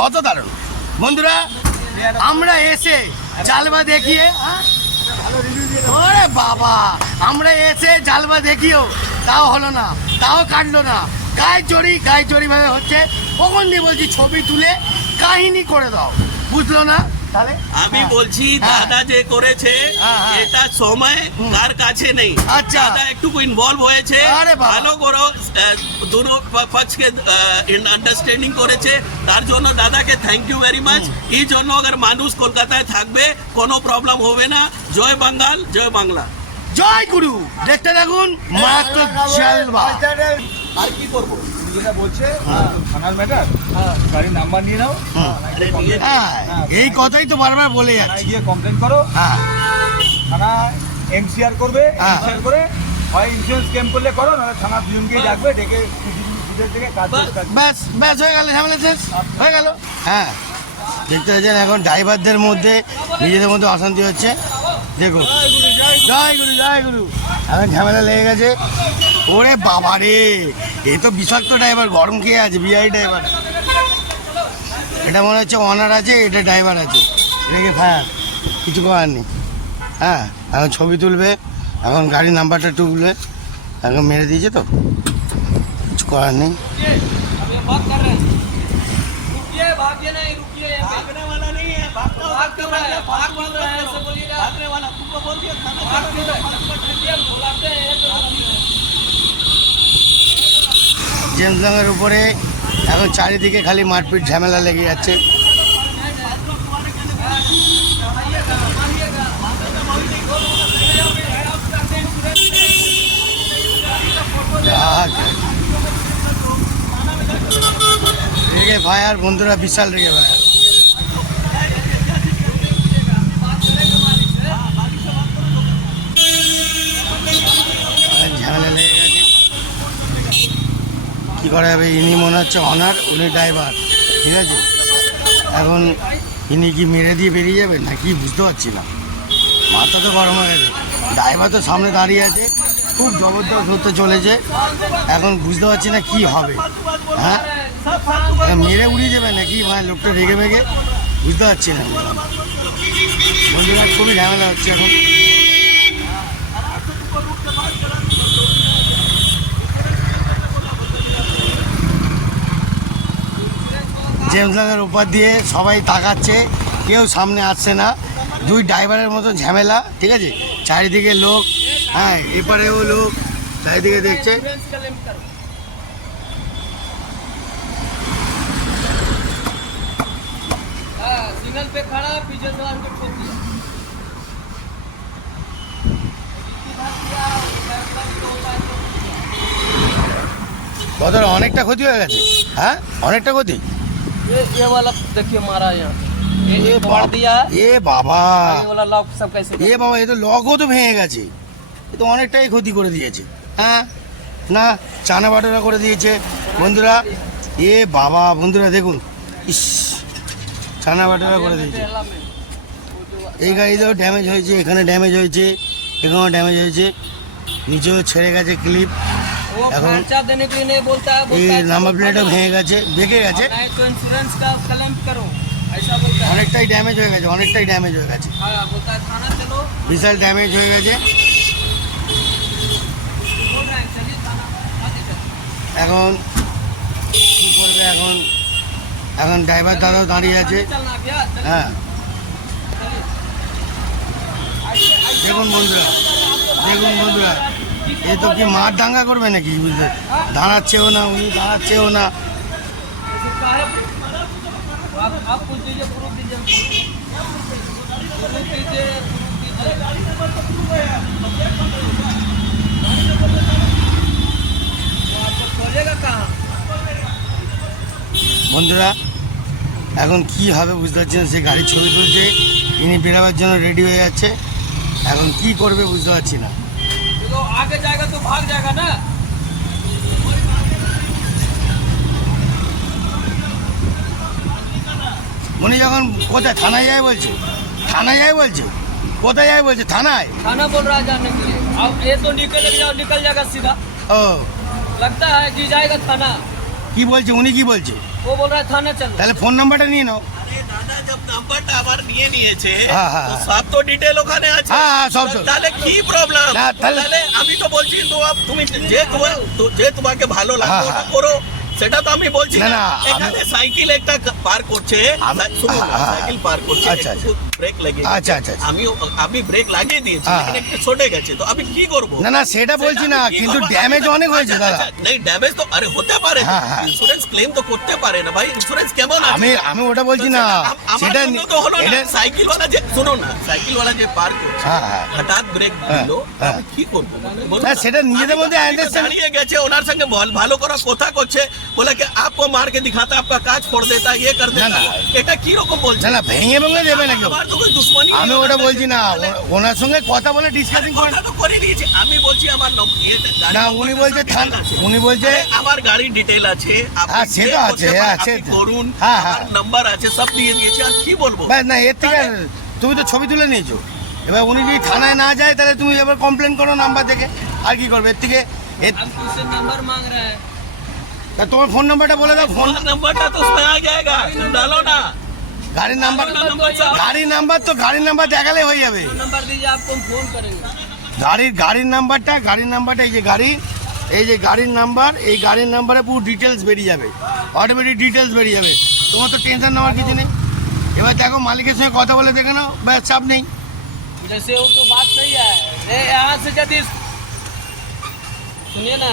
কত দারুণ বন্ধুরা, আমরা এসে জালবা দেখিয়ে ওরে বাবা, আমরা এসে জালবা দেখিও তাও হলো না, তাও কাটলো না। গায়ে চড়ি ভাবে হচ্ছে। কখন দিয়ে বলছি ছবি তুলে কাহিনী করে দাও, বুঝলো না। তাহলে আমি বলছি দাদা যে করেছে এটা সময় তার কাছে নেই। আচ্ছা, দাদা একটু ইনভলভ হয়েছে, ভালো করো, দুটো পক্ষকে আন্ডারস্ট্যান্ডিং করেছে, তার জন্য দাদাকে থ্যাংক ইউ ভেরি মাচ। এই জন্য আগার মানুষ কলকাতায় থাকবে কোনো প্রবলেম হবে না। জয় বাঙ্গাল, জয় বাংলা, জয় গুরু। দেখতে থাকুন মারাত্মক জালবা। আর কি করবো যেটা বলছে থানার ম্যাটার, গাড়ির নাম্বার নিয়ে নাও, এই কথাই তো বারবার বলে যাচ্ছে। গিয়ে কমপ্লেন করো, থানা এমসিআর করবে, এমসিআর করে হয় ইন্স্যুরেন্স ক্লেম করলে করো, নাহলে থানা দুজনকেই ডাকবে, ডেকে থেকে কাজ ব্যাস ব্যাস হয়ে গেল, ঝামেলা শেষ হয়ে গেল। হ্যাঁ, দেখতে পাচ্ছেন এখন ড্রাইভারদের মধ্যে নিজেদের মধ্যে অশান্তি হচ্ছে। দেখুন, জয় গুরু জয় গুরু, এখন ঝামেলা লেগে গেছে। ওরে বাবা রে, এই তো বিষাক্ত ড্রাইভার, গরম খেয়ে আছে, বিআই ড্রাইভার। এটা মনে হচ্ছে অনার আছে, এটা ড্রাইভার আছে, রেখে ফায়ার, কিছু করার নেই। হ্যাঁ, এখন ছবি তুলবে, এখন গাড়ির নাম্বারটা তুলবে, এখন মেরে দিয়েছে তো, কিছু করার নেই। জেমসের উপরে এখন চারিদিকে খালি মারপিট ঝামেলা লেগে যাচ্ছে। রেগে ফায়ার বন্ধুরা, বিশাল রেগে ফায়ার। ঝামেলা লেগে গেছে, কী করা যাবে। ইনি মনে হচ্ছে অনার, উনি ড্রাইভার, ঠিক আছে। এখন ইনি কি মেরে দিয়ে বেরিয়ে যাবেন না কি বুঝতে পারছি না, মাথা তো গরম হয়ে গেছে। ড্রাইভার তো সামনে দাঁড়িয়ে আছে, খুব জবরদস্ত হতে চলেছে, এখন বুঝতে পারছি না কি হবে। হ্যাঁ, মেরে উড়িয়ে যাবে নাকি, মানে লোকটা রেগে মেগে বুঝতে পারছি না। বন্ধুরা খুবই ঝামেলা হচ্ছে এখন। জেমসের উপর দিয়ে সবাই তাকাচ্ছে, কেউ সামনে আসছে না। দুই ড্রাইভারের মতো ঝামেলা, ঠিক আছে। চারিদিকে লোক, হ্যাঁ এপারেও লোক, চারিদিকে দেখছে। কতটা অনেকটা ক্ষতি হয়ে গেছে। হ্যাঁ, অনেকটা ক্ষতি। ये वाला देखिए मारा यहाँ, ये फाड़ दिया है। এ বাবা, ये वाला लॉक सब कैसे এ বাবা, এ তো লগও তো ভেঙে গেছে, এ তো অনেকটাই ক্ষতি করে দিয়েছে। হ্যাঁ না, চানা বাটোরা করে দিয়েছে বন্ধুরা। এ বাবা বন্ধুরা দেখুন, ইস, চানা বাটোরা করে দিয়েছে। এই গাড়িতেও ড্যামেজ হয়েছে, এখানে ড্যামেজ হয়েছে, এখানেও ড্যামেজ হয়েছে, নিচেও ছেড়ে গেছে ক্লিপ। वो खर्चा देने के लिए नहीं बोलता है, এই নাম্বার প্লেটও ভেঙে গেছে, বেঁকে গেছে, नहीं तो इंश्योरेंस का क्लेम करो, ऐसा बोलता है। অনেকটাই ড্যামেজ হয়ে গেছে, অনেকটাই ড্যামেজ হয়ে গেছে, हाँ, बोलता है थाना चलो, বিশাল ড্যামেজ হয়ে গেছে। बोल रहे हैं चलिए थाना, आगे चलो। এখন কী করবে, এখন এখন ড্রাইভার দাদাও দাঁড়িয়ে আছে। चलना भैया, चलिए। হ্যাঁ, দেখুন বন্ধুরা, দেখুন বন্ধুরা, এ তো কি মার দাঙ্গা করবে নাকি, বুঝতে দাঁড়াচ্ছেও না, উনি দাঁড়াচ্ছেও না। ऐसे काहे? आप पूछ दीजिए, प्रूफ दीजिए, प्रूफ दीजिए, वो आपको खोजेगा कहाँ? বন্ধুরা এখন কি হবে বুঝতে পারছি না। সে গাড়ির ছবি তুলছে, ইনি বেরোবার জন্য রেডি হয়ে যাচ্ছে, এখন কি করবে বুঝতে পারছি না। तो आगे जाएगा तो भाग जाएगा ना। উনি যখন কোথায় থানায় যায় বলছে, থানায় যায় বলছে, কোথায় যায় বলছে, থানায়। थाना बोल रहा है जाने के लिए, अब ये तो निकल जाएगा सीधा, ও लगता है कि जाएगा थाना। কি বলছে, উনি কি বলছে, वो बोल रहा है थाने चलो। তাহলে ফোন নাম্বারটা নিয়ে নাও। আরে দাদা যব নাম্বারটা আমার নিয়ে নিয়েছে হ্যাঁ, হ্যাঁ, তো হ্যাঁ। সব তো ডিটেল ওখানে আছে। হ্যাঁ, হ্যাঁ, সব তো। তাহলে কি প্রবলেম? না, তাহলে- তাহলে আমি তো বলছি তুমি যে তোমাকে ভালো লাগে হ্যাঁ, ওটা হ্যাঁ। করো, সেটা তো আমি বলছি না, না। না, এখানে সাইকেল একটা পার করছে, শুনুন না, হ্যাঁ, সাইকেল পার করছে, আচ্ছা, একটু ব্রেক লাগে আচ্ছা, আচ্ছা, আচ্ছা। আমি ব্রেক লাগিয়ে দিয়েছি, হ্যাঁ, লেকিন একটু ছোটে গেছে, তো আমি কি করব? না না সেটা বলছি না, কিন্তু ড্যামেজ অনেক হয়েছে দাদা। नहीं ড্যামেজ তো আরে হতে পারে, হ্যাঁ, হ্যাঁ। ইন্স্যুরেন্স ক্লেম তো করতে পারে না ভাই, ইন্স্যুরেন্স কেমন আছে? আমি ওটা বলছি না, সেটা সেটা তো হলো না, এটা সাইকেল ওয়ালা যে শুনো না, সাইকেল ওয়ালা যে পার করছে হ্যাঁ, হ্যাঁ। হঠাৎ ব্রেক দিল, হ্যাঁ, আমি কি করব? বলুন না, না। সেটা নিজেদের মধ্যে আমি তো understand- দাঁড়িয়ে গেছে ওনার সঙ্গে ভালো করে কথা করছে, বলে কি আপকো মার के दिखाता, आपका कांच फोड़ देता, ये कर देता। না। এটা কি রকম বলছে? না না ভেঙে ভেঙে দেবে না কেউ। আমার তো কোনো দুশ্মনী আমি নেই ওটা ওনার বলছি না, সাথে। ওনার সঙ্গে কথা বলে ডিসকাসিং করেন। কথা তো করে দিয়েছি, আমি বলছি আমার না, উনি বলছে উনি বলছে আমার গাড়ির ডিটেল আছে, আপনি হ্যাঁ, সে তো check আছে, করতে পারেন, আছে আপনি তো। করুন, হ্যাঁ, হ্যাঁ। আমার নাম্বার আছে, সব দিয়ে দিয়েছি, আর কি বলবো? ব্যাস, না এর থেকে তুমি তো ছবি তুলে নিয়েছো, এবার উনি যদি থানায় না যায় তাহলে তুমি এবার কমপ্লেন করো নাম্বার থেকে, আর কি করবে এর থেকে। हम तुझसे नंबर मांग रहे हैं। তা তোমার ফোন নাম্বারটা বলে দাও। ফোন नंबरটা তো उसमें आ जाएगा, तुम डालो ना। গাড়ির নাম্বার, গাড়ির নাম্বার দেখালে হয়ে যাবে। जो नंबर दीजिए आपको हम फोन करेंगे। গাড়ির নাম্বারটা এই যে গাড়ির নাম্বার, এই গাড়ির নাম্বারে পুরো ডিটেলস বেরিয়ে যাবে, অটোমেটিক ডিটেলস বেরিয়ে যাবে, তোমার তো টেনশন নেওয়ার কিছু নেই। এবার দেখো মালিকের সঙ্গে কথা বলে দেখে নাও, ব্যাস চাপ নেই। जैसे वो तो बात सही है। ए यहाँ से यदि सुनिए ना,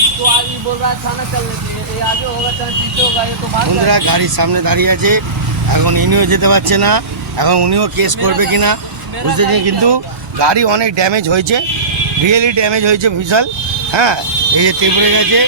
इसको आज भी बोल रहा है थाना चलने के लिए, ये आगे होगा चाहे पीछे होगा, ये तो बात বন্ধুরা है। গাড়ির সামনে দাঁড়িয়ে আছে, এখন ইনিও যেতে পারছে না, এখন উনিও কেস করবে কিনা বুঝতে চাই, কিন্তু গাড়ি অনেক ড্যামেজ হয়েছে, রিয়েলি ড্যামেজ হয়েছে বিশাল। হ্যাঁ, এই যে তেপড়ে গেছে,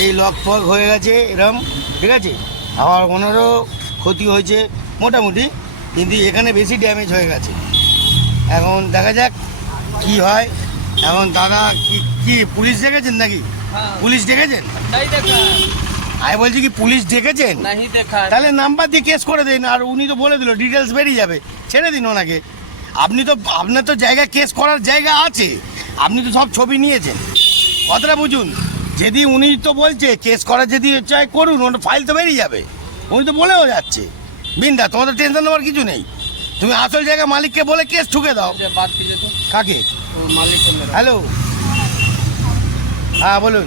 এই লক ফক হয়ে গেছে এরম, ঠিক আছে, আবার ওনারও ক্ষতি হয়েছে মোটামুটি, কিন্তু এখানে বেশি ড্যামেজ হয়ে গেছে। এখন দেখা যাক কি হয়। এখন দাদা কি পুলিশ ডেকেছেন নাকি? हाँ, পুলিশ ডেকেছেন? नहीं देखा है, আমি বলছি কি পুলিশ ডেকেছেন? नहीं देखा है। তাহলে নাম্বার দিয়ে কেস করে দিন, আর উনি তো বলে দিল ডিটেলস বেরিয়ে যাবে, ছেড়ে দিন ওনাকে। আপনার তো জায়গা কেস করার জায়গা আছে, আপনি তো সব ছবি নিয়েছেন, কথাটা বুঝুন। যদি উনি তো বলছে কেস করার যদি চাই করুন, ওটা ফাইল তো বেরিয়ে যাবে, উনি তো বলেও যাচ্ছে বিন্দা, তোমার তো টেনশন নেওয়ার কিছু নেই। তুমি আসল জায়গা মালিককে বলে কেস ঠুকে দাও। मुझे बात कीजिए तो কাকে? मालिक को मेरा। হ্যালো, হ্যাঁ বলুন।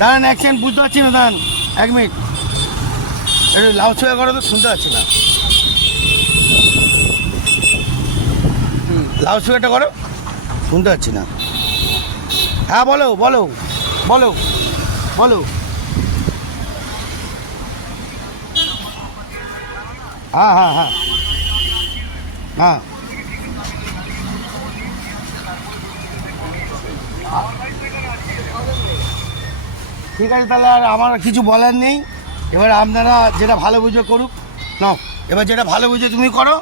দাঁড়ান, অ্যাকশন বুঝতে পারছি না, দাঁড়ান 1 মিনিট, একটু লাউড স্পিকার করো তো, শুনতে পাচ্ছি না। লাউড স্পিকারটা করো, শুনতে পাচ্ছি না। হ্যাঁ বলো বলো বলো বলো। হ্যাঁ হ্যাঁ হ্যাঁ হ্যাঁ, ঠিক আছে, তাহলে আর আমার কিছু বলার নেই। এবার আপনারা যেটা ভালো বুঝবে করুক, নাও এবার যেটা ভালো বুঝবে তুমি করো,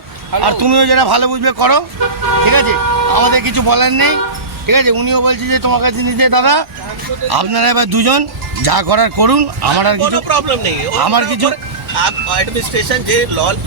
আর তুমিও যেটা ভালো বুঝবে করো, ঠিক আছে, আমাদের কিছু বলার নেই, ঠিক আছে। উনিও বলছে যে তোমার কাছে নিতে দাদা, আপনারা এবার দুজন যা করার করুন, আমার আর কিছু কোনো প্রবলেম নেই, আমার কিছু অ্যাডমিনিস্ট্রেশন যে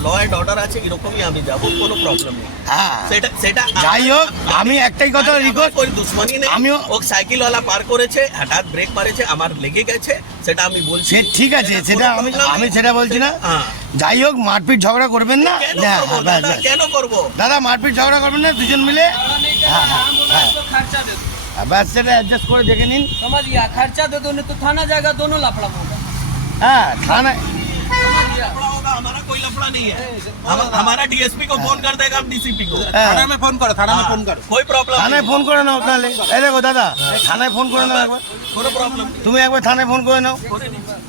ল এন্ড অর্ডার আছে এরকমই আমি যাব, কোনো প্রবলেম নেই। হ্যাঁ, সেটা যাই হোক, আমি একটাই কথা রিকোয়েস্ট, কোন দুশ্মনী নেই, আমিও- ও সাইকেলওয়ালা পার করেছে, হঠাৎ ব্রেক মারেছে, আমার লেগে গেছে, সেটা আমি বলছি। সে ঠিক আছে, সেটা আমি সেটা বলছি না। হ্যাঁ। যাই হোক, মারপিট ঝগড়া করবেন না। কেন হ্যাঁ, করবো হ্যাঁ, ব্যাস, দাদা, ব্যাস। কেন করবো? দাদা মারপিট ঝগড়া করবেন না, দুজন মিলে हाँ, नहीं कर हाँ, रहा, हम बोल रहे हाँ। हैं इसको खर्चा दे दो। ব্যাস সেটা অ্যাডজাস্ট করে দেখে নিন। समझ गया, खर्चा दे दो, नहीं तो थाना जाएगा, दोनों लफड़ा होगा। হ্যাঁ, থানায় समझ गया। लफड़ा होगा, हमारा कोई लफड़ा नहीं है, हमारा डीएसपी को फोन कर देगा, हम डीसीपी को। হ্যাঁ, থানা में फोन करो, थाना में फोन करो। कोई प्रॉब्लम থানায় नहीं, ফোন করে নাও তাহলে। এই দেখো দাদা, থানায় ফোন করে নাও একবার, কোনো প্রবলেম নেই। তুমি একবার থানায় ফোন করে নাও।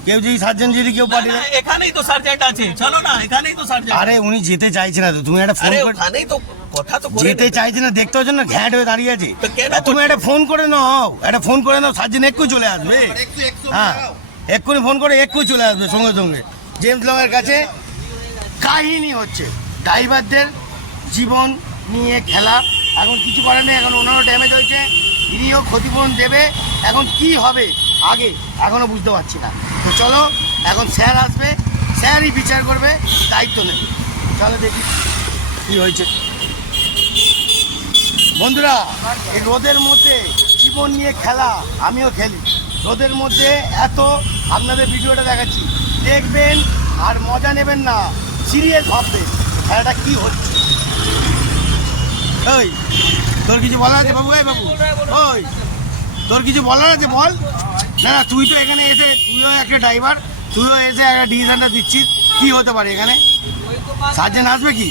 কেউ যদি সার্জন যদি কেউ না, পাঠিয়ে না, দেয়। এখানেই তো সার্জেন্ট আছে, চলো না, এখানেই তো সার্জেন্ট। আরে উনি যেতে চাইছে না তো, তুমি একটা ফোন আরে করে, ওখানেই তো কথা তো করে যেতে নেবে। চাইছে না, দেখতে হচ্ছে না ঘ্যাট হয়ে দাঁড়িয়ে আছে। তো কেন তুমি করছো? একটা ফোন করে নাও, একটা ফোন করে নাও, সার্জন এক্ষুনি চলে আসবে। হ্যাঁ, এক্ষুনি ফোন করে এক্ষুনি চলে আসবে সঙ্গে সঙ্গে। জেমস লংয়ের কাছে কাহিনী হচ্ছে ড্রাইভারদের জীবন নিয়ে খেলা, এখন কিছু করার নেই, এখন ওনারও ড্যামেজ হয়েছে, ইনিও ক্ষতিপূরণ দেবে, এখন কি হবে আগে এখনও বুঝতে পারছি না। তো চলো, এখন স্যার আসবে, স্যারই বিচার করবে, দায়িত্ব নেবে। চলো দেখি কি হয়েছে। বন্ধুরা, এই রোদের মধ্যে জীবন নিয়ে খেলা, আমিও খেলি। রোদের মধ্যে এত আপনাদের ভিডিওটা দেখাচ্ছি, দেখবেন আর মজা নেবেন না, সিরিয়াস ভাববেন খেলাটা কি হচ্ছে। ওই তোর কিছু বলার আছে বাবু? এই বাবু, ওই তোর কিছু বলার আছে বল। না না, তুই তো এখানে এসে, তুইও একটা ড্রাইভার, তুইও এসে একটা ডিসিশনটা দিচ্ছিস, কি হতে পারে এখানে? সার্জেন আসবে কি?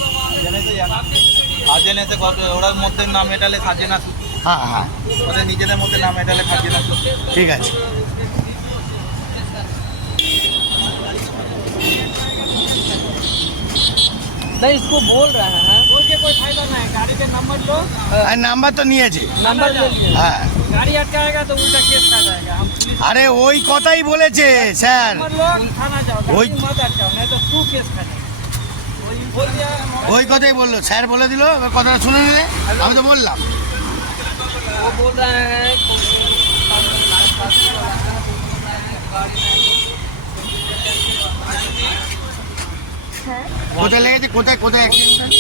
সার্জেন এসে ওরার মধ্যে নাম মেটালে সার্জেন আসবে। হ্যাঁ হ্যাঁ, ওদের নিজেদের মধ্যে নাম মেটালে সার্জেন আসবে। ঠিক আছে। नहीं इसको बोल रहे हैं उसके कोई फायदा नहीं, गाड़ी के नंबर लो, আর নাম্বার তো নিয়েছে। नंबर ले लिए হ্যাঁ, गाड़ी अटकाएगा तो उल्टा केस आ जाएगा। हम पुलिस আরে ওই কথাই বলেছে স্যার, नंबर लो, थाना जाओ, ওই- गाड़ी मत अटकाओ, नहीं तो तू केस करेगा। वही बोल दिया। ওই কথাই বললো স্যার, বলে দিল। এবার কথাটা শুনে নিলে, আমি তো বললাম। वो बोल रहे हैं কোথায় লেগেছে, কোথায় কোথায় অ্যাক্সিডেন্ট?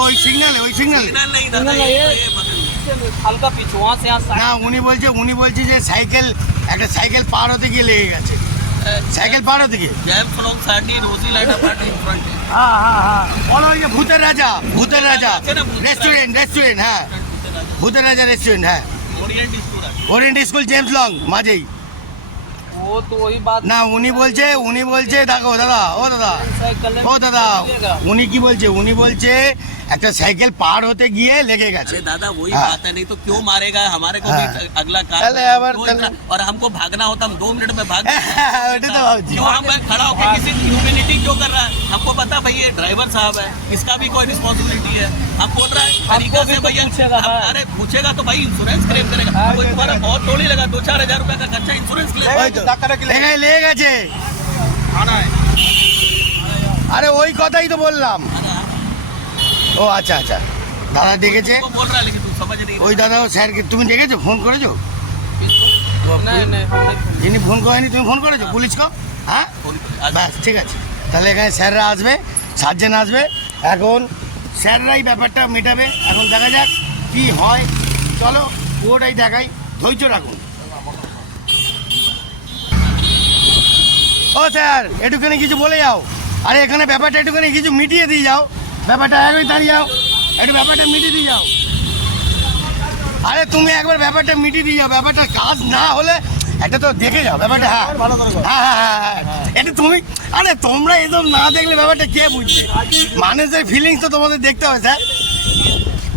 ওই সিগনালে, ওই সিগনালে। सिग्नल नहीं दादा, सिग्नल ये ये- बगल में। हल्का पीछे वहाँ से यहाँ না, উনি বলছে যে সাইকেল, একটা সাইকেল পার হতে গিয়ে লেগে গেছে। সাইকেল পার হতে গিয়ে, जैम फ्रॉम साडी रोजी लाइट अपार्टमेंट इन फ्रंट হ্যাঁ হ্যাঁ হ্যাঁ, বলো ওই যে ভূতের রাজা, ভূতের রাজা রেস্টুরেন্ট, হ্যাঁ, ভূতের রাজা রেস্টুরেন্ট, হ্যাঁ, Orient school Orient school James long মাঝেই। वो तो वही बात না, উনি বলছে দেখো দাদা, ও দাদা, साइकिल ও দাদা, উনি কি বলছে? উনি বলছে একটা সাইকেল পার হতে গিয়ে লেগে গেছে। अरे दादा वही हाँ। बात है, नहीं तो क्यों मारेगा हमारे को भी हाँ। अगला कार चले अबर, दो चले। इतना- और हमको भागना होता हम 2 मिनट में भाग ওটা তো ভাবছি। क्यों हम खड़ा होकर किसी ह्यूमैनिटी क्यों कर रहा है? हमको पता भाई ये ड्राइवर साहब है, इसका भी कोई रिस्पॉन्सिबिलिटी है। हम बोल रहा है तरीका भी से तो भैया पूछेगा, हाँ। अरे पूछेगा तो भाई इंश्योरेंस क्लेम करेगा। हाँ, कोई तुम्हारा करेगा। बहुत थोड़ी लगा, 2-4 हजार रुपए का खर्चा इंश्योरेंस क्लेम। ওই তো লেগে গেছে। থানায় আরে ওই কথাই তো বললাম। ও আচ্ছা আচ্ছা, দাদা ডেকেছে। वो बोल रहा है लेकिन तू समझ नहीं ওই দাদা স্যারকে তুমি ডেকেছো, ফোন করেছো? नहीं नहीं हम नहीं যিনি ফোন করেনি তুমি ফোন করেছো পুলিশকে? হ্যাঁ, रहा। ব্যাস ঠিক আছে। তাহলে এখানে স্যাররা আসবে, সার্জেন আসবে, এখন স্যাররাই ব্যাপারটা মেটাবে। এখন দেখা যাক কি হয়, চলো পুরোটাই দেখাই, ধৈর্য রাখুন। ও স্যার, একটুখানি কিছু বলে যাও। আরে এখানে ব্যাপারটা একটুখানি কিছু মিটিয়ে দিয়ে যাও, ব্যাপারটা একই দাঁড়িয়ে যাও, একটু ব্যাপারটা মিটিয়ে দিয়ে যাও। আরে তুমি একবার ব্যাপারটা মিটিয়ে দিয়ে যাও, ব্যাপারটা কাজ না হলে এটা তো দেখে যাও ব্যাপারটা। হ্যাঁ হ্যাঁ হ্যাঁ হ্যাঁ, এটা তুমি, আরে তোমরা এসব না দেখলে ব্যাপারটা কে বুঝবে? মানুষের ফিলিংস তো তোমাদের দেখতে হবে স্যার।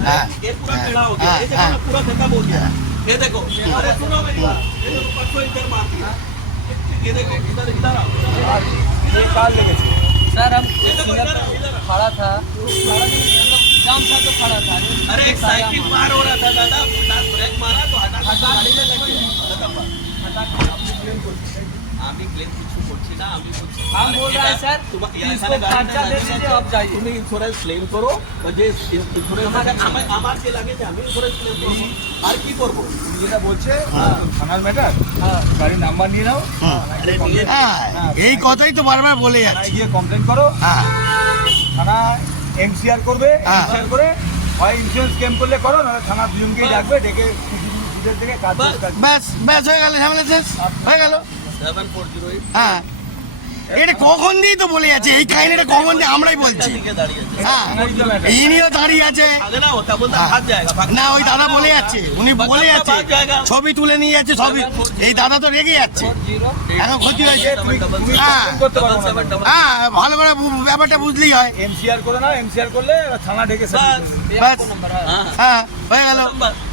হ্যাঁ ये पूरा खड़ा हो गया, ये देखो पूरा खत्म हो गया। ये देखो, अरे सुनो मेरी बात, ये देखो परसों इधर मार दिया। ये देखो इधर इधर आओ, ये कार লেগেছে। सर हम इधर आओ, इधर आओ। खड़ा था जाम था तो खड़ा था अरे एक साइकिल पार हो रहा था दादा, दादा ब्रेक मारा तो हटा गाड़ी में लग गया। আমি ক্লেম কিছু করছি না, আমি বলছি हम बोल रहे हैं सर इसको खर्चा दे दीजिए अब जाइए তুমি ইন্স্যুরেন্স ক্লেম করো, যে ইন্স্যুরেন্স আমার যে লাগে আমি ইন্স্যুরেন্স ক্লেম করবো। আর কি করবো? যেটা বলছে থানার ম্যাটার, हाँ গাড়ির নাম্বার নিয়ে নাও, আরে নিয়ে হ্যাঁ, এই কথাই তো বারবার বলে থানায় যাচ্ছে। গিয়ে কমপ্লেন করো, হ্যাঁ থানা এমসিআর করবে, হ্যাঁ। এমসিআর করে হয় ইন্স্যুরেন্স ক্লেম করলে করো, নাহলে থানা দুজনকেই ডাকবে, ডেকে দুধের থেকে কাজ বাস। কাজ ব্যাস ব্যাস, হয়ে গেল, ঝামেলা শেষ, হয়ে গেল। 7408 হ্যাঁ, এটা কখন দিয়ে তো বলে যাচ্ছে, এই কাহিনীটা কখন দিয়ে আমরাই বলছি। দিকে দাঁড়িয়ে আছে। হ্যাঁ, ইনিও দাঁড়িয়ে আছে। ভাগনা होता बोलता भाग जाएगा, भाग না, ওই দাদা বলে যাচ্ছে, উনি বলে যাচ্ছে, ভাগ জায়গা। ছবি তুলে নিয়ে যাচ্ছে, ছবি। এই দাদা তো রেগে যাচ্ছে, 0 এখন ক্ষতি হয়েছে। তুমি হ্যাঁ complain করতে পারো না। 77 হ্যাঁ, ভালো করে ব্যাপারটা বুঝলেই হয়। এমসিআর করে না, এমসিআর করলে থানা ডেকে বাস। ব্যাস, नंबर है हाँ। হ্যাঁ, হয়ে গেল,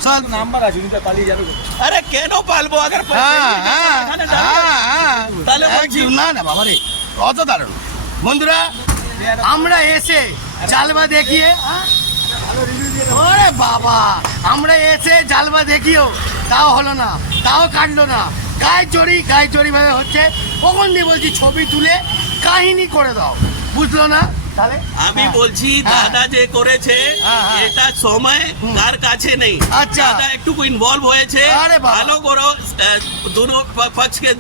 চল। নাম্বার আছে, উনি তো পালিয়ে যাবে কোথায়? अरे কেন পালবো अगर হ্যাঁ হ্যাঁ এখানে দাঁড়িয়ে হ্যাঁ হ্যাঁ, তাহলে একদম, না না বাবা রে, কত দারুণ। বন্ধুরা, আমরা এসে জালবা দেখিয়ে, ওরে বাবা, আমরা এসে জালবা দেখিও তাও হলো না, তাও কাটলো না, গায়ে চড়ি ভাবে হচ্ছে। কখন দিয়ে বলছি ছবি তুলে কাহিনী করে দাও, বুঝলো না? তাহলে আমি বলছি হ্যাঁ। দাদা যে করেছে হ্যাঁ, হ্যাঁ। এটা সময় কার কাছে নেই। আচ্ছা। দাদা একটু ইনভলভ হয়েছে, আরে বাবা। ভালো করে দুটো পক্ষকে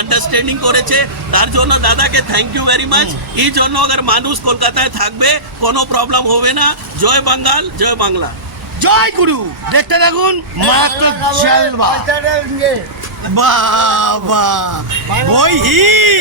আন্ডারস্ট্যান্ডিং করেছে, তার জন্য দাদাকে থ্যাংক ইউ ভেরি মাচ। এই জন্য আবার মানুষ কলকাতায় থাকবে, কোনো প্রবলেম হবে না। জয় বাঙ্গাল, জয় বাংলা। জয় গুরু দেখতে থাকুন মারাত্মক জলবা বাবা ওই হিট